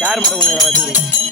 யார் மட்டும் கொஞ்சம்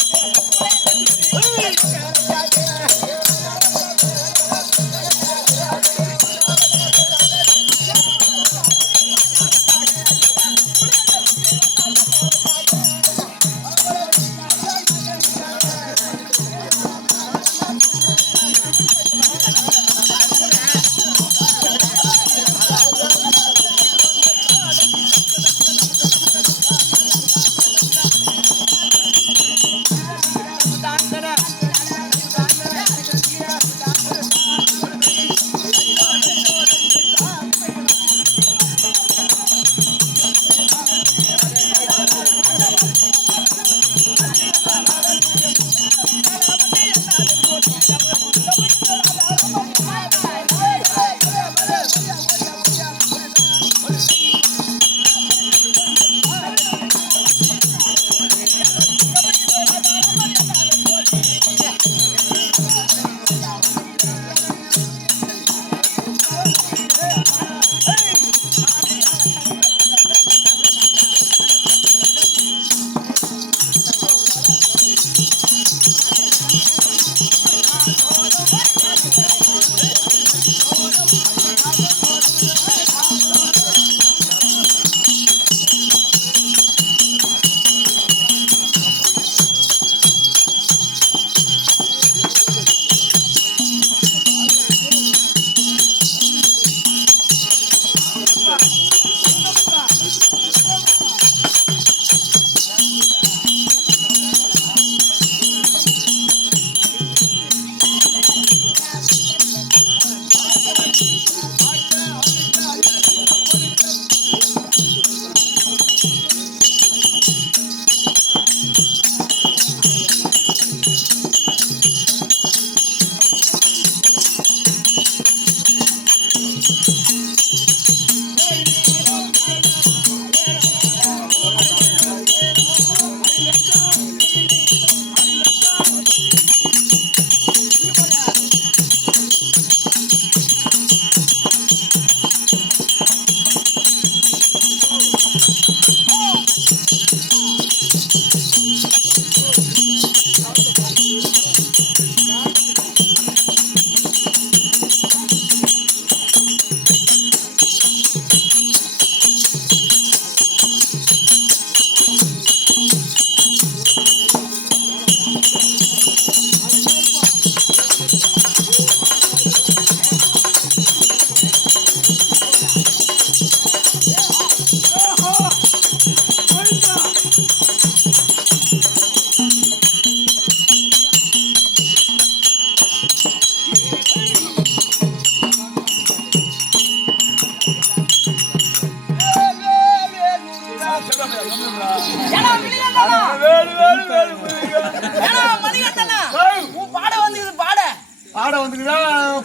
வந்துக்குதா?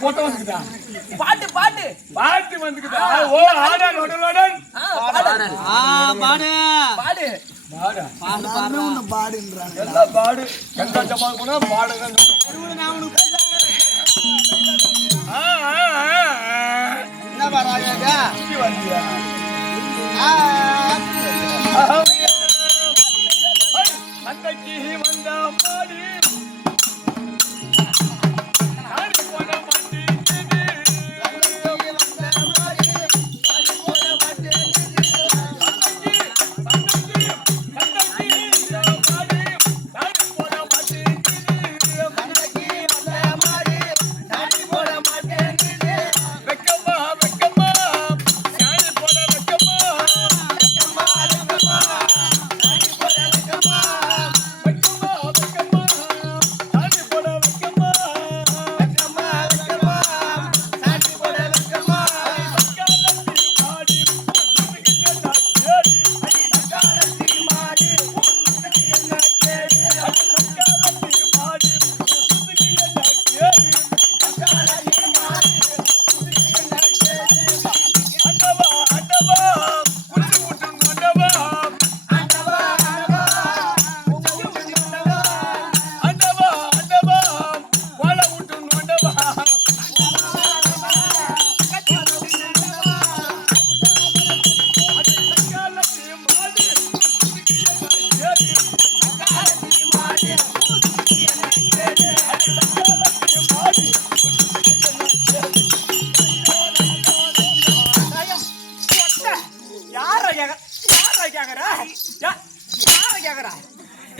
பொட்டை வந்துக்குதா? பாட்டு பாட்டு. பாட்டு வந்துக்குதா? ஓ ஆடா நொடலோடன் ஆ, பாடு. ஆ பாடு. பாடு. பாடா. பாடு பாடு. பாடுன்றாங்க எல்லாம் பாடு. எங்க ஜமா போனா பாடுதான். என்ன இங்க வந்தியா?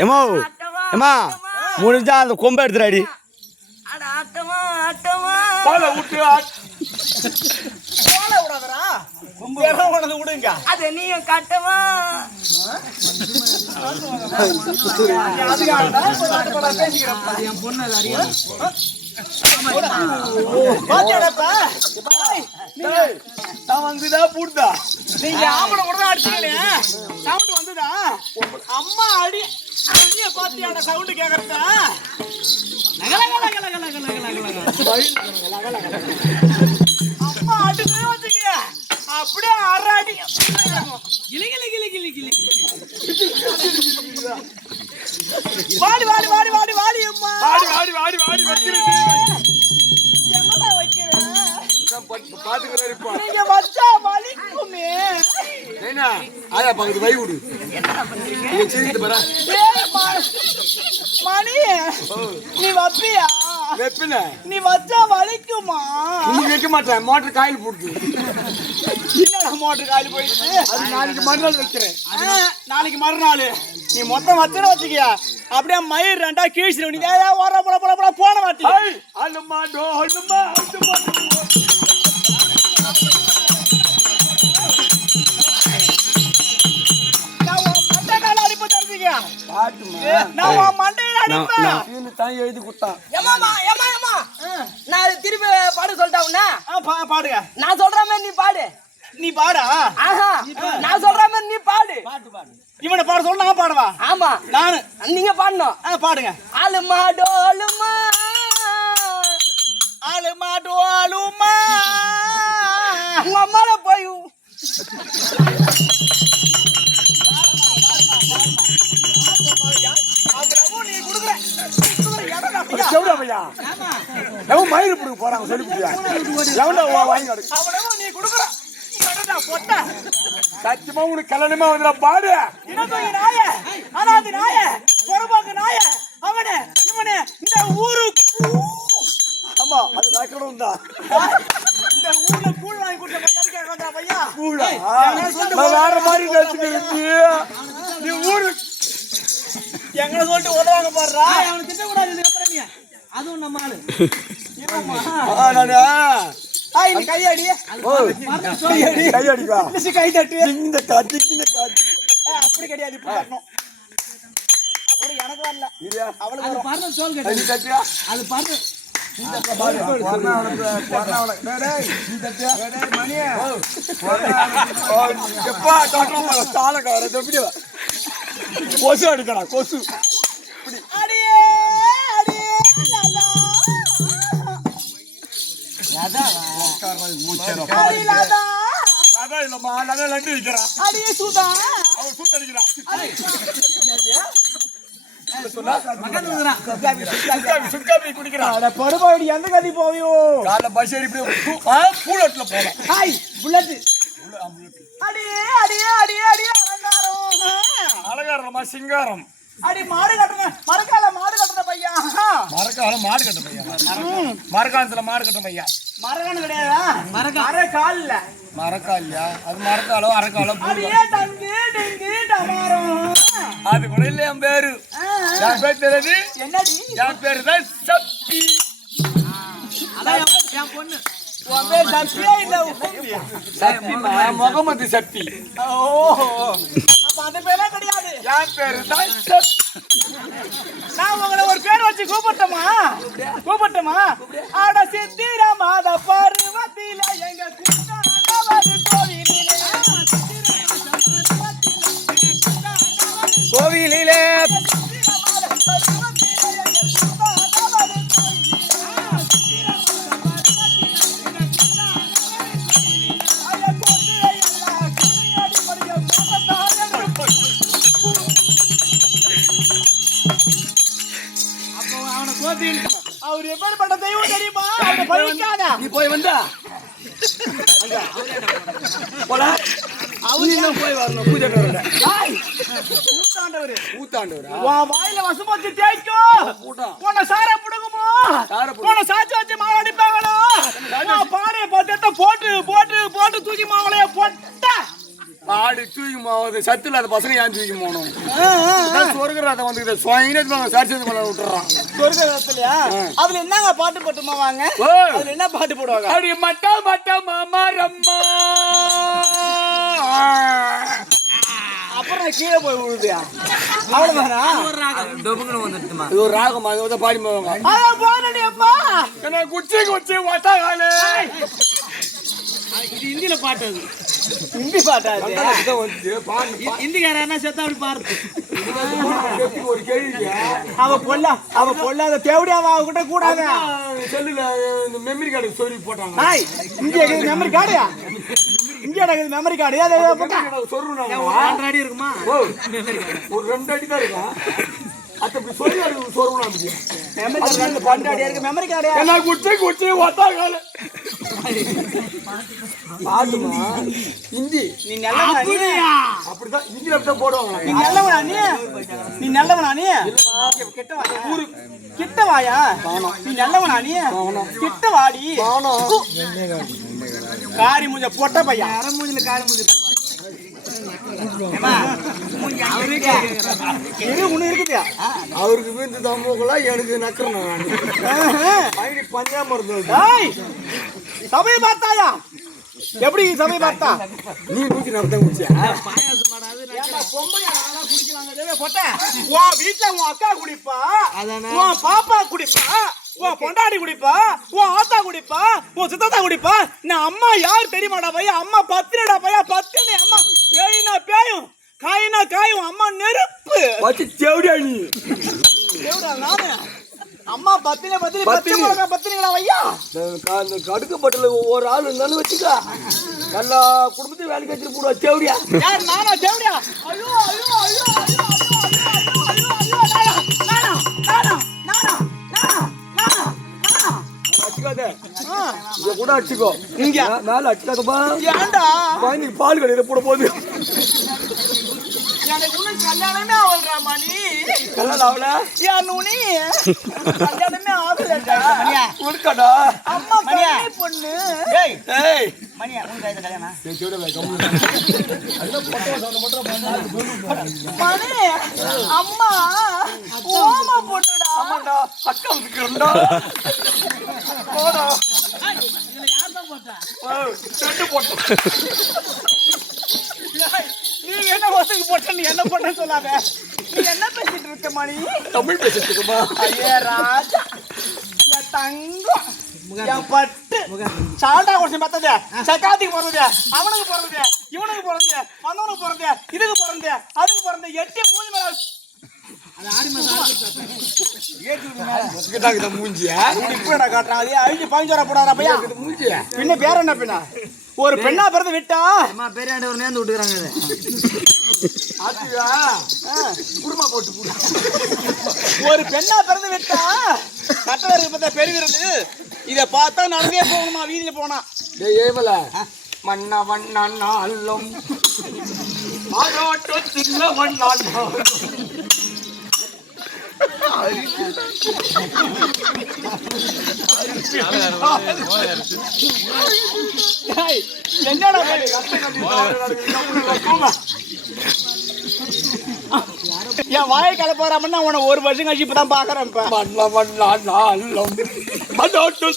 ஏமா ஏமா முடிஞ்சா அந்த கொம்பை எடுத்துடாடி அது நீயும் கட்டமா? டேய், நான் வந்துதான் பூடுதா நீங்க ஆம்பளை கூட தான் அடிச்சீங்களே சவுண்ட் வந்துதா அம்மா அடி அடிய பாத்தியான சவுண்ட் கேக்குறதா அம்மா அடிக்கவே வச்சுக்க அப்படியே அறாடி கிளி கிளி கிளி கிளி கிளி வாடி வாடி வாடி வாடி வாடி அம்மா. வாடி வாடி வாடி வாடி வைக்கிறேன் இப்போ நீங்க வச்சா வலிக்குமே ஏன்னா ஆயா பக்கத்து வை விடு நீங்க செய்து பாரு ஏய், ம- மணி நீ வப்பியா வெப்பின நீ வச்சா வலிக்குமா இன்னைக்கு வைக்க மாட்டேன் மோட்டர் காயில் போடுது என்னடா மோட்டர் காலி போயிடுச்சு அது நாளைக்கு மறுநாள் வைக்கிறேன் நாளைக்கு மறுநாள் நீ மொத்தம் வச்சுன்னு வச்சுக்கியா அப்படியே மயிர் ரெண்டா கீழ்ச்சிரு நீ ஏதா ஓர போட போட போட போன மாட்டி அல்லுமா டோ அல்லுமா அல்லுமா எழுதி கொடுத்தான் ஏமாமா ஏமா ஏமா நான் அது திருப்பி பாட சொல்லிட்டா உன்ன ஆ, பா- பாடுங்க. நான் சொல்ற மாதிரி நீ பாடு நீ பாடா ஆஹா நான் சொல்ற மாதிரி நீ பாடு இவனை பாட சொல்ல நான் பாடவா ஆமா நானு நீங்க பாடணும் ஆ, பாடுங்க ஆளுமா டோலுமா ஆளுமா டோலுமா உங்க அம்மால போய் நீ மயிறு பிடிக்க போறாங்க சொல்லி எவன்டா வாங்கி நீ கொடுக்குற சத்தியமா உனக்கு கல்யாணமா வந்துடா பாடு. நாய, அனாதை நாய, புறம்போக்கு நாய, அவனே, இவனே, இந்த ஊருக்கு ஆமா அது ரக்கடம் தான் இந்த ஊர்ல கூழ் வாங்கி கொடுத்த பையன் கேட்கறா பையா கூடா நான் வேற மாதிரி நினைச்சுக்கிறேன் நீ ஊரு எங்களை சொல்லிட்டு உதவாங்க பாடுறா அவனை திட்டக்கூடாது இதுக்கப்புறம் நீ அதுவும் நம்ம ஆளு. கையடி. கை தட்டு இந்த காத்து இந்த காத்து அப்படி கிடையாது அப்படி எனக்கு வரல. அவளுக்கு அது சோல் அது கட்டு தட்டியா அது பாருங்க. எப்படி? கொசு அடிக்கடா கொசு அடியே, அடியே, லலா. அடிக்கிறான் படுபாடி எந்த கதி போவியோ? காலைல பஸ் ஏறி இப்படி பூ- ஆ, பூலோட்ல போலாம் ஹாய் புல்லட். அடியே அடியே அடியே அடியே அலங்காரம். அலங்காரமா சிங்காரம். அடி மாடு கட்டுங்க மரக்கால மாடு கட்டுற பையா? மரக்காலம் மாடு கட்ட பையன் மரக்காலத்துல மாடு கட்ட பையன் மரகானு கிடையாதா? மர கால்ல மரக்கா இல்லையா அது மரக்காலம் அரக்காலம் பூ அடியே தங்கு டெங்கு டமாரம் அது கூட இல்ல என் பேரு? என் பேர் தெரியாது என்னடி? என் பேரு தான் சக்தி. அதான் என் பொண்ணு. உன் பேர் சத்தியா இல்ல முகமது சக்தி. ஓஹோ. அப்ப அந்த பேரே கிடையாது. என் பேரு தான் சக்தி? நான் உங்களை ஒரு பேர் வச்சு கூப்பிட்டோமா? கூப்பிட்டோமா? அவர் எப்பேற்பட்ட தெய்வம் தெரியுமா? அவரை பழிக்காத. நீ போய் வந்தா. போல அவரு போய் வரணும் பூஜை கூத்தாண்டவரு ஊத்தாண்டவரா உன் வாயில வசமாச்சு கூட்டம் உன்னை சார புடுங்குமோ. உன்னை சாச்சி வச்சு மாவு அடிப்பாங்களோ? நான் பானையை பார்த்து போட்டு போட்டு போட்டு தூக்கி மாவுளைய போட்ட பாடு தூக்கி போகுது சத்து இல்லாத பசங்க ஏன் தூக்கி போகணும்? சொருகிறத வந்து சுவாயினத்து சரிசது பண்ண விட்டுறான். சொர்க்கத்துலயா அதுல என்னங்க பாட்டு போட்டுமா வாங்க? அதுல என்ன பாட்டு போடுவாங்க? அடி மட்டா மட்டா மாமா ரம்மா அப்புறம் கீழே போய் விழுதியா? அவ்வளவுதானா? இது ஒரு ராகம் அது வந்து பாடி போவாங்க அதான் போனடி அப்பா. என்ன குச்சி குச்சி ஒட்டாகாலே இது ஹிந்தியில பாட்டு அது? ஹிந்தி பாட்டா ஹிந்திக்காரா செத்தா அப்படி பாரு ஒரு கேள்வி அவ பொல்லா அவ பொல்லாத தேவடி அவ அவகிட்ட கூடாது செல்லுல மெமரி கார்டு சொல்லி போட்டாங்க. இங்க memory card India Nagar memory card ஏதோ அடி இருக்குமா? ஒரு ரெண்டு அடி தான் இருக்கும் மெமரி கார்டு மெமரி கார்டு என்ன குடிச்சு குடிச்சு ஒத்தா காலு. பாட்டுமா? ஹிந்தி. நீ நல்லவனா அப்படிதான் ஹிந்தி லெப்டா போடுவாங்க நீ நல்லவனா நீ? நீ நல்லவனா நீ? கெட்டவா ஊரு கெட்டவாயா நீ நல்லவனா நீ? கெட்டவாடி காரி மூஞ்ச போட்ட பையா அரை மூஞ்சில காரி மூஞ்சில. அவருக்கு வீந்து தம்போக்கெல்லாம் எனக்கு மருந்து பஞ்சாமருந்தோம் பஞ்சாம இருந்தது டேய் சபை பார்த்தாயா? எப்படி சபை பார்த்தா? நீ நூத்தி நாற்பது உன் வீட்டுல உன் அக்கா குடிப்பா உன் பாப்பா குடிப்பா உன் பொண்டாடி குடிப்பா உன் ஆத்தா குடிப்பா உன் சித்தத்தா குடிப்பா. நான் அம்மா யார் தெரியுமாடா பையா? அம்மா பத்திரடா பையா? பத்தினி அம்மா. பேயினா பேயும் காயினா காயும் அம்மா நெருப்பு. தேவடியா நீ? நானு. அம்மா பத்தின பத்தின பத்தி மிளகா பத்தினீங்களா ஐயா இந்த கடுக்கு பட்டில் ஒவ்வொரு ஆள் இருந்தாலும் வச்சுக்க. நல்லா குடும்பத்தையும் வேலைக்கு வச்சுட்டு போடுவா தேவடியா யார் நானா தேவடியா ஐயோ ஐயோ ஐயோ கூட அடிச்சுக்கோ. இங்க. மேல அடிக்காதப்பா பால் கடையில போட போகுது. ನನಗೆ ಇನ್ನೂ ಕಲ್ಯಾಣನೇ ಆಗಲ್ರ ಮಣಿ ಕಲ್ಯಾಣ ಅವಳ ಯಾ ನುಣಿ கல்யாணமே ஆகலடா. மணியா. உட்கடா அம்மா மணியா. பொண்ணு. ஏய். ஏய். மணியா உங்க இந்த அம்மா ஓமா பொண்ணுடா. அம்மாடா அக்கா விக்கிறண்டா போட்டா. ஓ செட்டு நீ என்ன ஒத்துக்கு போட்ட? நீ என்ன பண்ண சொல்லாத? நீ என்ன பேசிட்டு இருக்க மணி? தமிழ் பேசிட்டு இருக்குமா? ஐயே ராஜா. என் தங்கம். என் பட்டு. சாண்டா குடிச்சு பார்த்தது? சக்காத்திக்கு பிறந்தது? அவனுக்கு பிறந்தது? இவனுக்கு பிறந்தது? வந்தவனுக்கு பிறந்தது? இதுக்கு பிறந்தது? அதுக்கு பிறந்தது? எட்டி மூணு மேல மூஞ்சியா. காட்டுறான்? அதே அழிஞ்சு பதினஞ்சு வர போடாதா பையா? மூஞ்சியா. பின்ன பேர் என்ன பின்ன? ஒரு பெண்ணா பிறந்து விட்டா? அம்மா பெரியாண்ட ஒரு நேர்ந்து விட்டுக்கிறாங்க குருமா போட்டு போடு. ஒரு பெண்ணா பிறந்து விட்டா? கட்டவருக்கு பார்த்தா பெருகிறது இத பார்த்தா நடந்தே போகணுமா? வீதியில போனா? ஏவல. மன்னா மாதோட்டு தின்ன வண்ணா டேய், என்னடா? என் வாயை கலப்பாராமன்னா உன ஒரு வருஷம் கழிச்சு இப்பதான் பாக்குறேன் இப்ப. மன்னா வண்ணா நாளும் மாதோட்டு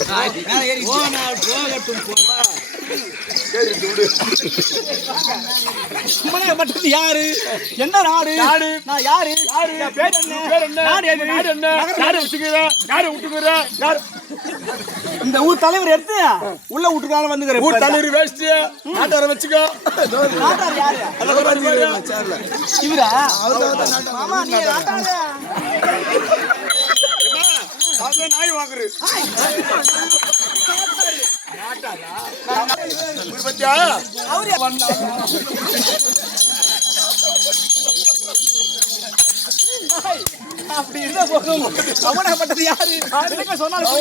சரி துடு சும்மனே பட்டது யாரு? எந்த நாடு? நாடு. நான் யாரு? யாரு என் பேர் என்ன? பேர் என்ன? நாடு எது? நாடு என்ன? யாரை விட்டுக்கிற யாரை விட்டுக்கிற யார்? இந்த ஊர் தலைவர் எடுத்து உள்ள விட்டுருக்காங்க வந்துக்கிறேன் ஊர் தலைவர் வேஸ்ட் நாட்டு வர வச்சுக்கோ. நாட்டார் யாரு? இவரா? மாமா நீ நாட்டாரு. நாய் வாங்குறது அப்படி இருந்தா போதும் அவனை பட்டது யாரு? சொன்னாலும்